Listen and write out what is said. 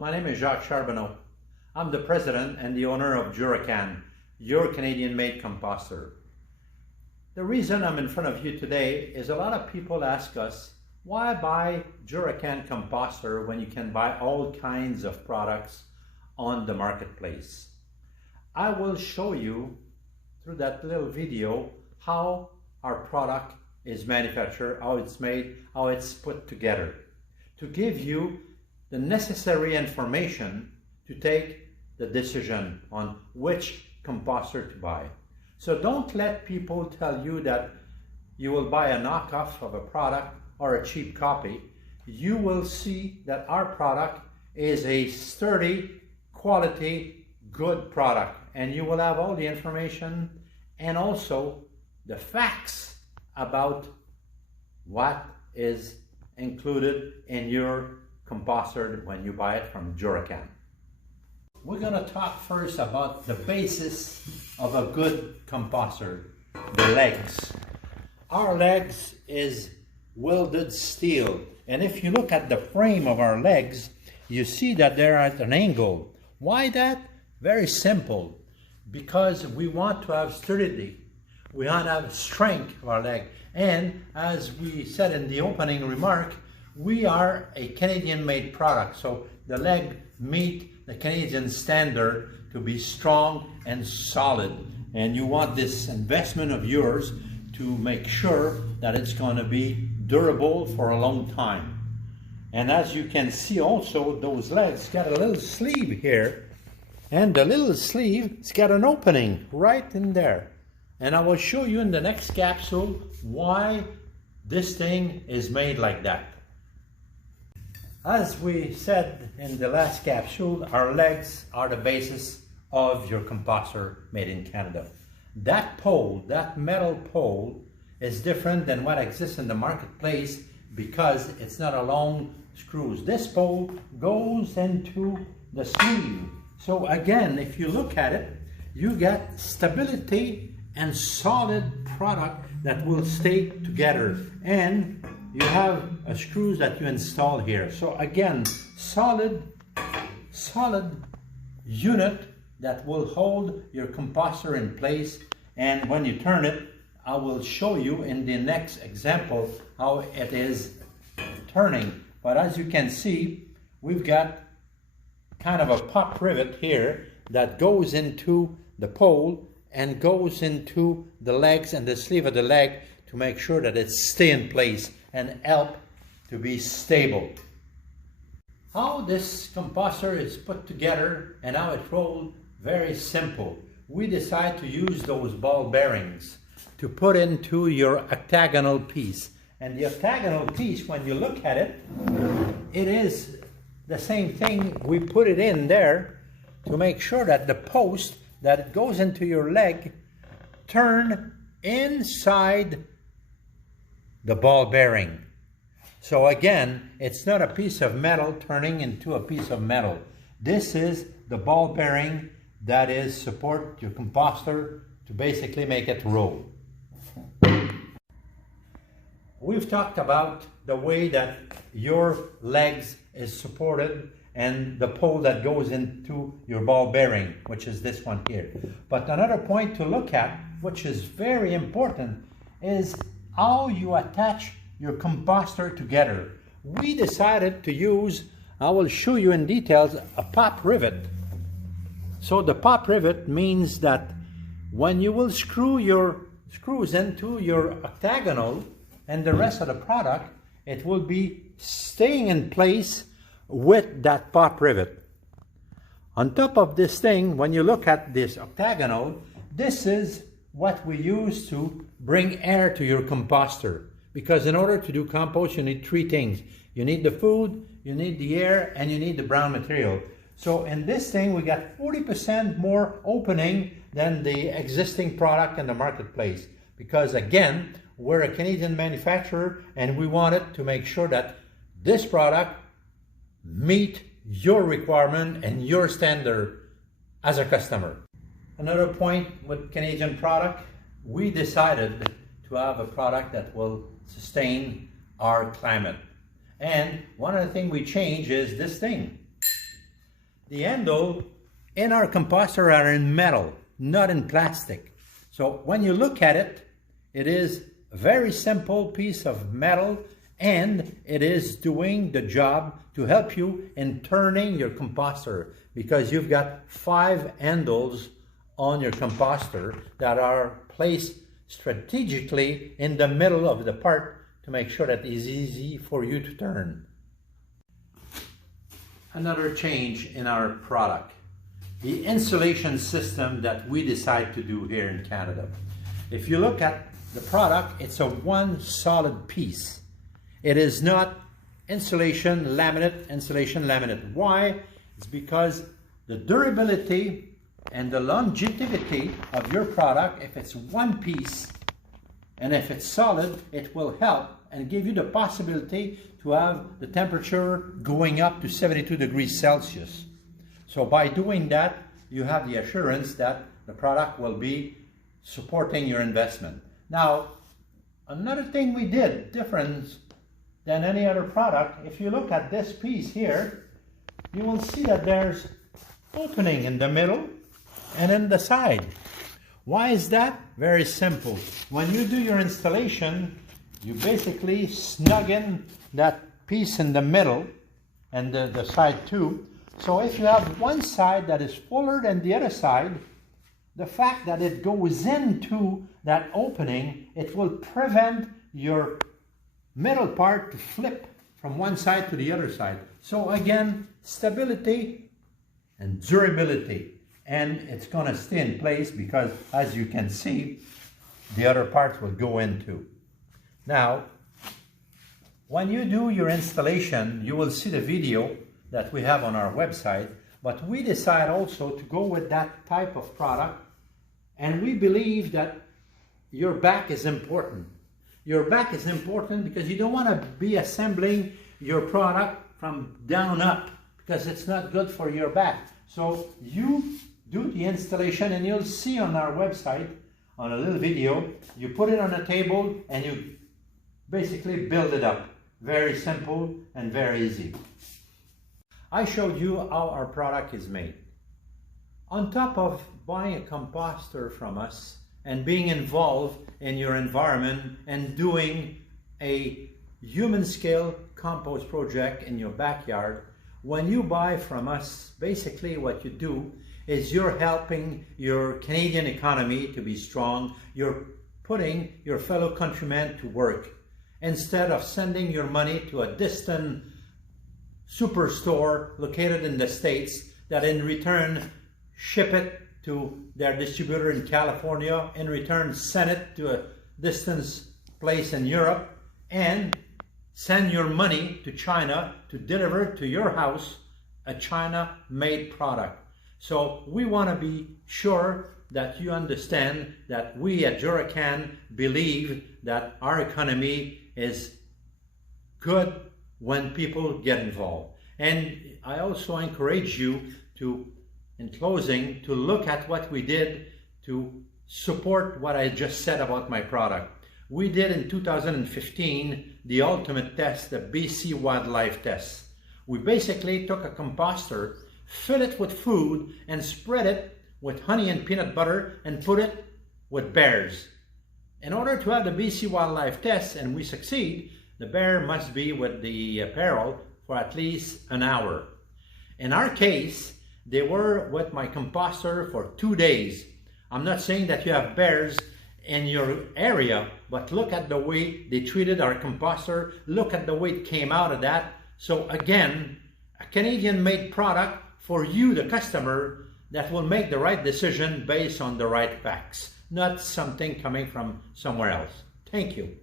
My name is Jacques Charbonneau. I'm the president and the owner of JoraCan, your Canadian-made composter. The reason I'm in front of you today is a lot of people ask us, why buy JoraCan composter when you can buy all kinds of products on the marketplace? I will show you through that little video how our product is manufactured, how it's made, how it's put together, to give you the necessary information to take the decision on which composter to buy. So don't let people tell you that you will buy a knockoff of a product or a cheap copy. You will see that our product is a sturdy, quality, good product, and you will have all the information and also the facts about what is included in your composter when you buy it from JoraCan. We're going to talk first about the basis of a good composter, the legs. Our legs is welded steel, and if you look at the frame of our legs, you see that they're at an angle. Why that? Very simple. Because we want to have sturdiness. We want to have strength of our leg. And as we said in the opening remark, we are a Canadian-made product. So the leg meet the Canadian standard to be strong and solid. And you want this investment of yours to make sure that it's going to be durable for a long time. And as you can see also, those legs got a little sleeve here. And the little sleeve, it's got an opening right in there. And I will show you in the next capsule why this thing is made like that. As we said in the last capsule, our legs are the basis of your composter made in Canada. That pole, that metal pole, is different than what exists in the marketplace because it's not a long screws. This pole goes into the sleeve. So again, if you look at it, you get stability and solid product that will stay together. And you have a screws that you install here. So again, solid unit that will hold your composter in place. And when you turn it, I will show you in the next example how it is turning. But as you can see, we've got kind of a pop rivet here that goes into the pole and goes into the legs and the sleeve of the leg to make sure that it stay in place and help to be stable. How this composter is put together and how it rolled, very simple. We decide to use those ball bearings to put into your octagonal piece. And the octagonal piece, when you look at it, it is the same thing. We put it in there to make sure that the post that goes into your leg turn inside the ball bearing. So again, it's not a piece of metal turning into a piece of metal. This is the ball bearing that is support your composter to basically make it roll. We've talked about the way that your legs is supported and the pole that goes into your ball bearing, which is this one here. But another point to look at, which is very important, is how you attach your composter together. We decided to use, I will show you in details, a pop rivet. So the pop rivet means that when you will screw your screws into your octagonal and the rest of the product, it will be staying in place with that pop rivet. On top of this thing, when you look at this octagonal, this is what we use to bring air to your composter. Because in order to do compost, you need three things. You need the food, you need the air, and you need the brown material. So in this thing, we got 40% more opening than the existing product in the marketplace. Because again, we're a Canadian manufacturer and we wanted to make sure that this product meet your requirement and your standard as a customer. Another point with Canadian product, we decided to have a product that will sustain our climate. And one of the things we changed is this thing. The handle in our composter are in metal, not in plastic. So when you look at it, it is a very simple piece of metal, and it is doing the job to help you in turning your composter, because you've got 5 handles on your composter that are placed strategically in the middle of the part to make sure that it's easy for you to turn. Another change in our product, the insulation system that we decide to do here in Canada. If you look at the product, it's a one solid piece. It is not insulation laminate. Why? It's because the durability and the longevity of your product, if it's one piece and if it's solid, it will help and give you the possibility to have the temperature going up to 72 degrees Celsius. So by doing that, you have the assurance that the product will be supporting your investment. Now, another thing we did different than any other product, if you look at this piece here, you will see that there's opening in the middle and in the side. Why is that? Very simple. When you do your installation, you basically snug in that piece in the middle and the side too. So if you have one side that is fuller than the other side, the fact that it goes into that opening, it will prevent your middle part to flip from one side to the other side. So again, stability and durability. And it's going to stay in place because, as you can see, the other parts will go into. Now, when you do your installation, you will see the video that we have on our website, but we decide also to go with that type of product, and we believe that your back is important. Your back is important because you don't want to be assembling your product from down up, because it's not good for your back. So you do the installation, and you'll see on our website, on a little video, you put it on a table and you basically build it up. Very simple and very easy. I showed you how our product is made. On top of buying a composter from us and being involved in your environment and doing a human scale compost project in your backyard, when you buy from us, basically what you do is you're helping your Canadian economy to be strong. You're putting your fellow countrymen to work. Instead of sending your money to a distant superstore located in the States that in return ship it to their distributor in California, in return send it to a distant place in Europe, and send your money to China to deliver to your house a China-made product. So we want to be sure that you understand that we at JoraCan believe that our economy is good when people get involved. And I also encourage you to, in closing, to look at what we did to support what I just said about my product. We did in 2015 the ultimate test, the BC wildlife test. We basically took a composter, fill it with food, and spread it with honey and peanut butter and put it with bears. In order to have the BC wildlife test and we succeed, the bear must be with the apparel for at least an hour. In our case, they were with my composter for 2 days. I'm not saying that you have bears in your area, but look at the way they treated our composter. Look at the way it came out of that. So again, a Canadian-made product for you, the customer, that will make the right decision based on the right facts, not something coming from somewhere else. Thank you.